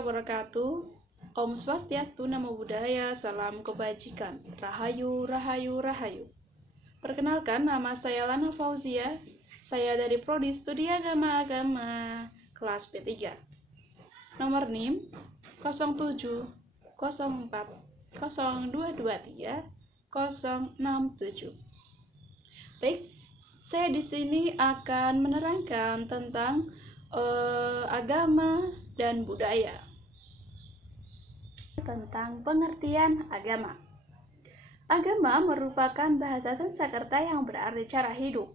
wabarakatuh. Om Swastiastu, Namo Buddhaya, salam kebajikan. Rahayu, rahayu, rahayu. Perkenalkan, nama saya Lana Fauzia. Saya dari Prodi Studi Agama kelas P3. Nomor NIM 07 04 0223 067. Baik, saya di sini akan menerangkan tentang agama dan budaya. Tentang pengertian agama. Agama merupakan bahasa Sanskerta yang berarti cara hidup.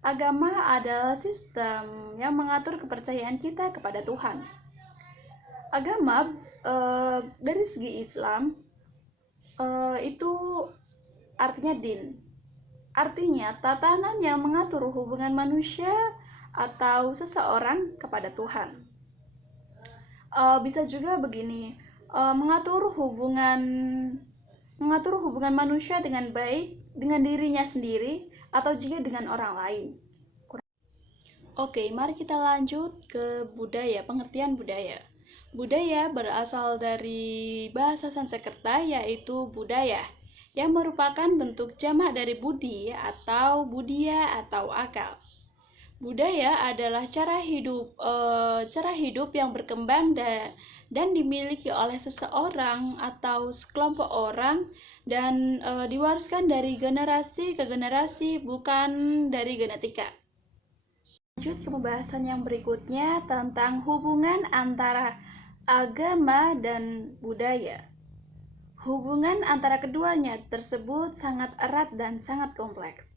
Agama adalah sistem yang mengatur kepercayaan kita kepada Tuhan. Agama dari segi Islam itu artinya din. Artinya tatanan yang mengatur hubungan manusia atau seseorang kepada Tuhan. Bisa juga begini, mengatur hubungan manusia dengan baik dengan dirinya sendiri atau juga dengan orang lain. Oke, mari kita lanjut ke budaya, pengertian budaya. Budaya berasal dari bahasa Sanskerta yaitu budaya, yang merupakan bentuk jamak dari budi atau budia atau akal. Budaya adalah cara hidup yang berkembang dan dimiliki oleh seseorang atau sekelompok orang dan diwariskan dari generasi ke generasi, bukan dari genetika. Lanjut ke pembahasan yang berikutnya tentang hubungan antara agama dan budaya. Hubungan antara keduanya tersebut sangat erat dan sangat kompleks,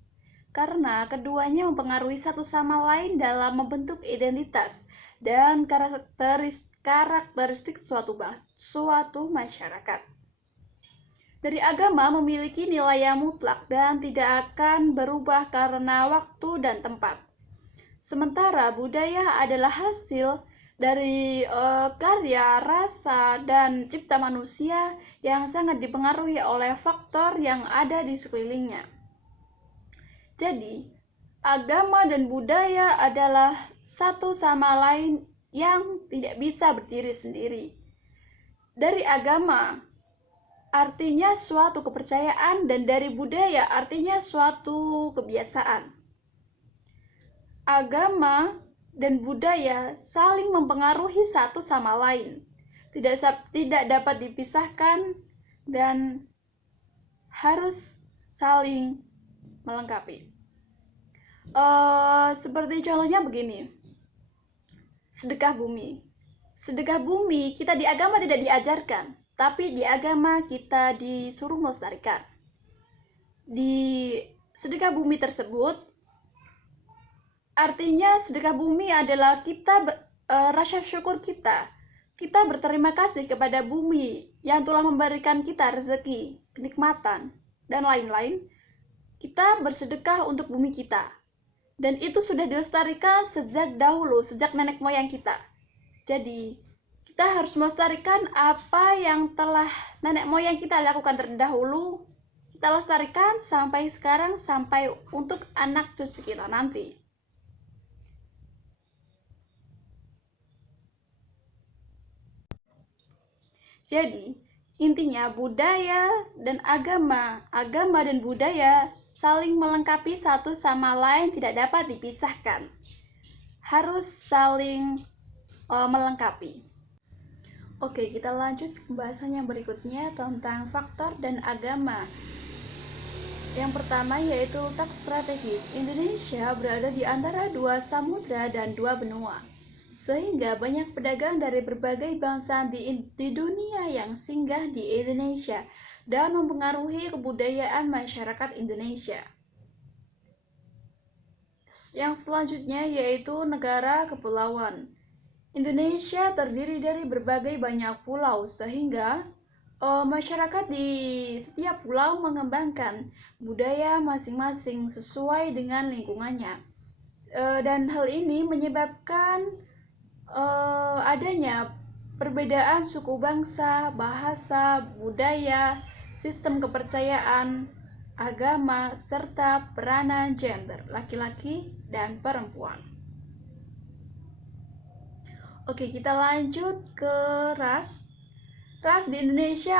karena keduanya mempengaruhi satu sama lain dalam membentuk identitas dan karakteristik suatu masyarakat. Dari agama memiliki nilai yang mutlak dan tidak akan berubah karena waktu dan tempat. Sementara budaya adalah hasil dari karya, rasa, dan cipta manusia yang sangat dipengaruhi oleh faktor yang ada di sekelilingnya. Jadi, agama dan budaya adalah satu sama lain yang tidak bisa berdiri sendiri. Dari agama artinya suatu kepercayaan dan dari budaya artinya suatu kebiasaan. Agama dan budaya saling mempengaruhi satu sama lain, tidak dapat dipisahkan dan harus saling melengkapi. Seperti contohnya begini, sedekah bumi. Sedekah bumi kita di agama tidak diajarkan, tapi di agama kita disuruh melestarikan. Di sedekah bumi tersebut artinya sedekah bumi adalah rasa syukur kita berterima kasih kepada bumi yang telah memberikan kita rezeki, kenikmatan, dan lain-lain. Kita bersedekah untuk bumi kita, dan itu sudah dilestarikan sejak dahulu, sejak nenek moyang kita. Jadi kita harus melestarikan apa yang telah nenek moyang kita lakukan terdahulu, kita lestarikan sampai sekarang, sampai untuk anak cucu kita nanti. Jadi, intinya budaya dan agama dan budaya saling melengkapi satu sama lain, tidak dapat dipisahkan. Harus saling melengkapi. Oke, kita lanjut ke pembahasan yang berikutnya tentang faktor dan agama. Yang pertama yaitu letak strategis. Indonesia berada di antara dua samudra dan dua benua, sehingga banyak pedagang dari berbagai bangsa di dunia yang singgah di Indonesia dan mempengaruhi kebudayaan masyarakat Indonesia. Yang selanjutnya yaitu negara kepulauan. Indonesia terdiri dari berbagai banyak pulau, sehingga masyarakat di setiap pulau mengembangkan budaya masing-masing sesuai dengan lingkungannya. Dan hal ini menyebabkan adanya perbedaan suku bangsa, bahasa, budaya, sistem kepercayaan, agama, serta peranan gender, laki-laki dan perempuan. Oke, kita lanjut ke ras. Ras di Indonesia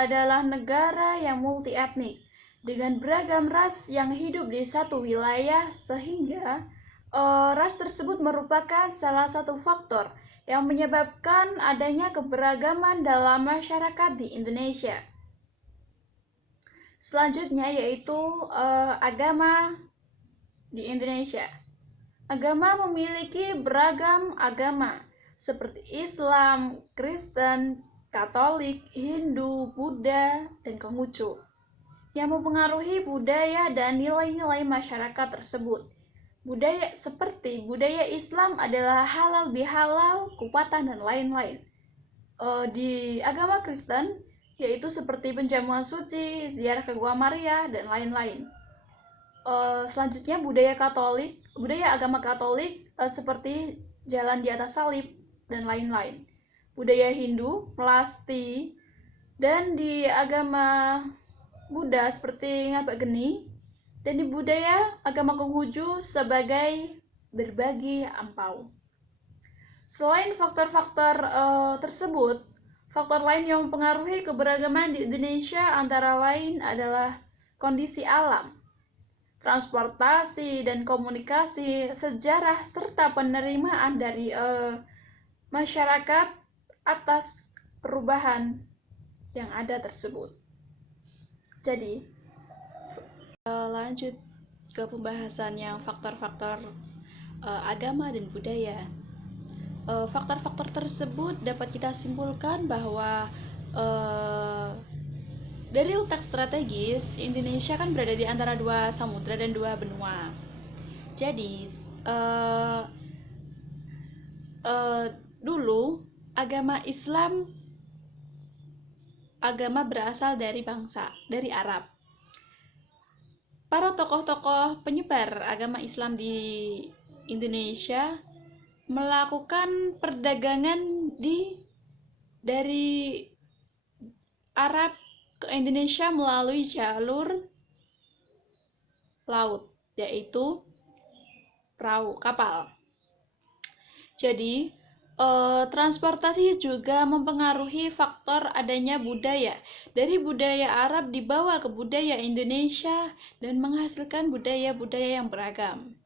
adalah negara yang multi etnik dengan beragam ras yang hidup di satu wilayah, sehingga ras tersebut merupakan salah satu faktor yang menyebabkan adanya keberagaman dalam masyarakat di Indonesia. Selanjutnya yaitu agama di Indonesia. Agama memiliki beragam agama seperti Islam, Kristen, Katolik, Hindu, Buddha, dan Konghucu yang mempengaruhi budaya dan nilai-nilai masyarakat tersebut. Budaya seperti budaya Islam adalah halal bihalal, kupatan, dan lain-lain. Di agama Kristen yaitu seperti penjamuan suci, ziarah ke Gua Maria, dan lain-lain. Selanjutnya budaya agama Katolik seperti jalan di atas salib dan lain-lain. Budaya Hindu, melasti, dan di agama Buddha seperti ngabak geni, dan di budaya agama Konghucu sebagai berbagi ampau. Selain faktor-faktor tersebut, faktor lain yang mempengaruhi keberagaman di Indonesia antara lain adalah kondisi alam, transportasi dan komunikasi, sejarah, serta penerimaan dari masyarakat atas perubahan yang ada tersebut. Jadi, lanjut ke pembahasan yang faktor-faktor agama dan budaya. Faktor-faktor tersebut dapat kita simpulkan bahwa dari letak strategis, Indonesia kan berada di antara dua samudra dan dua benua. Jadi, dulu agama Islam berasal dari Arab. Para tokoh-tokoh penyebar agama Islam di Indonesia melakukan perdagangan dari Arab ke Indonesia melalui jalur laut, yaitu perahu, kapal. Jadi, transportasi juga mempengaruhi faktor adanya budaya. Dari budaya Arab dibawa ke budaya Indonesia dan menghasilkan budaya-budaya yang beragam.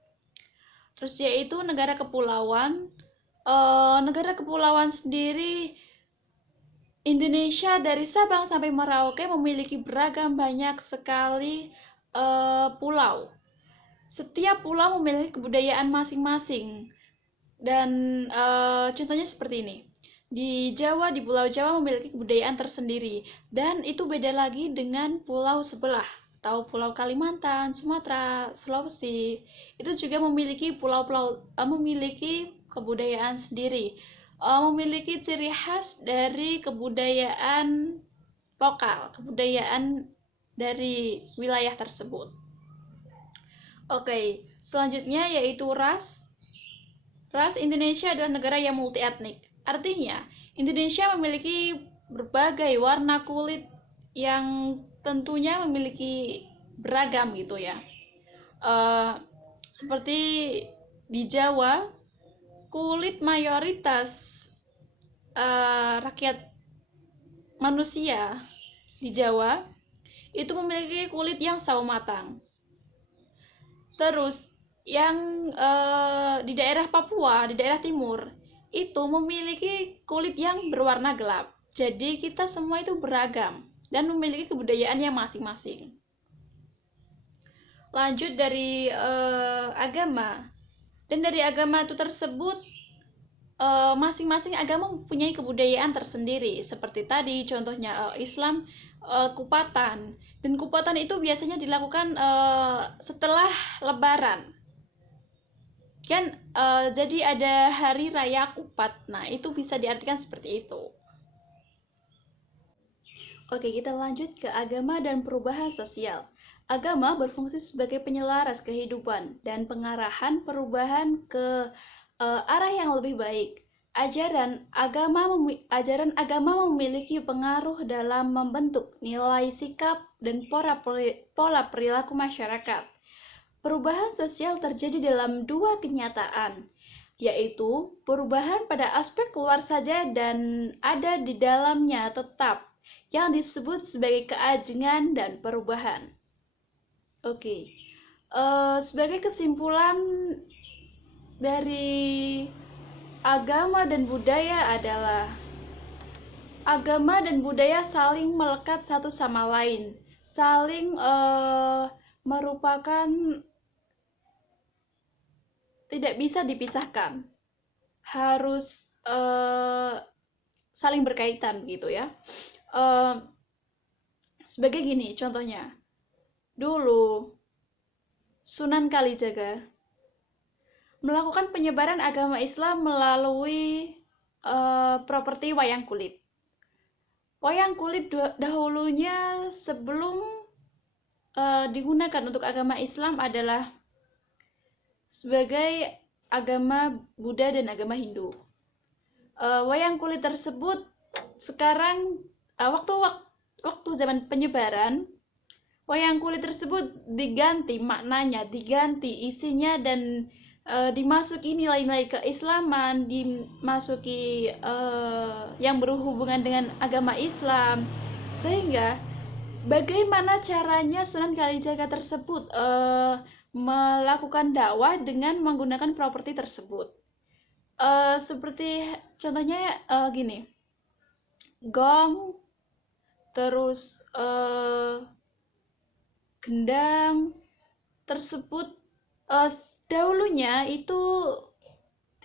Terus yaitu negara kepulauan. Negara kepulauan sendiri, Indonesia dari Sabang sampai Merauke memiliki beragam banyak sekali pulau. Setiap pulau memiliki kebudayaan masing-masing. Dan contohnya seperti ini. Di Pulau Jawa memiliki kebudayaan tersendiri. Dan itu beda lagi dengan pulau sebelah. Atau Pulau Kalimantan, Sumatera, Sulawesi. Itu juga memiliki memiliki kebudayaan sendiri. Memiliki ciri khas dari kebudayaan lokal. Kebudayaan dari wilayah tersebut. Oke, selanjutnya yaitu ras. Ras Indonesia adalah negara yang multi etnik. Artinya, Indonesia memiliki berbagai warna kulit yang tentunya memiliki beragam gitu ya. Seperti di Jawa, kulit mayoritas rakyat manusia di Jawa itu memiliki kulit yang sawo matang. Terus yang di daerah Papua, di daerah timur, itu memiliki kulit yang berwarna gelap. Jadi kita semua itu beragam dan memiliki kebudayaannya masing-masing. Lanjut dari agama. Dan dari agama itu tersebut, masing-masing agama mempunyai kebudayaan tersendiri. Seperti tadi contohnya Islam, kupatan. Dan kupatan itu biasanya dilakukan setelah Lebaran. Kan jadi ada hari raya Kupat. Nah, itu bisa diartikan seperti itu. Oke, kita lanjut ke agama dan perubahan sosial. Agama berfungsi sebagai penyelaras kehidupan dan pengarahan perubahan ke arah yang lebih baik. Ajaran agama memiliki pengaruh dalam membentuk nilai sikap dan pola perilaku masyarakat. Perubahan sosial terjadi dalam dua kenyataan, yaitu perubahan pada aspek luar saja dan ada di dalamnya tetap, yang disebut sebagai keajengan dan perubahan. Oke, sebagai kesimpulan dari agama dan budaya adalah agama dan budaya saling melekat satu sama lain, saling merupakan tidak bisa dipisahkan, harus saling berkaitan gitu ya. Sebagai gini contohnya, dulu Sunan Kalijaga melakukan penyebaran agama Islam melalui properti wayang kulit. Wayang kulit dahulunya sebelum digunakan untuk agama Islam adalah sebagai agama Buddha dan agama Hindu. Wayang kulit tersebut sekarang waktu zaman penyebaran, wayang kulit tersebut diganti maknanya, diganti isinya, dan dimasuki nilai-nilai keislaman, dimasuki yang berhubungan dengan agama Islam, sehingga bagaimana caranya Sunan Kalijaga tersebut melakukan dakwah dengan menggunakan properti tersebut. Seperti contohnya gini, gong, terus gendang tersebut dahulunya itu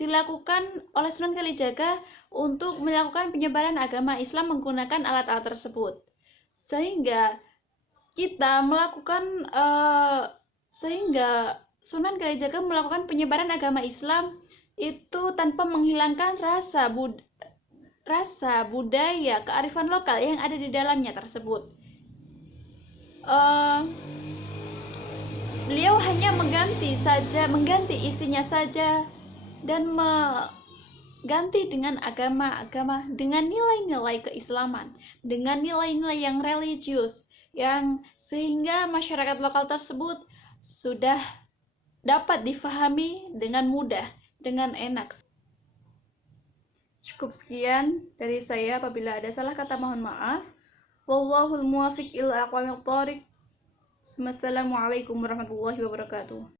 dilakukan oleh Sunan Kalijaga untuk melakukan penyebaran agama Islam menggunakan alat-alat tersebut, sehingga kita melakukan sehingga Sunan Kalijaga melakukan penyebaran agama Islam itu tanpa menghilangkan rasa budaya, kearifan lokal yang ada di dalamnya tersebut. Beliau hanya mengganti isinya saja, dan mengganti dengan agama-agama dengan nilai-nilai keislaman, dengan nilai-nilai yang religius, yang sehingga masyarakat lokal tersebut sudah dapat difahami dengan mudah, dengan enak. Cukup sekian dari saya, apabila ada salah kata mohon maaf. Wallahul muwaffiq ila aqwamit thoriq. Wassalamualaikum warahmatullahi wabarakatuh.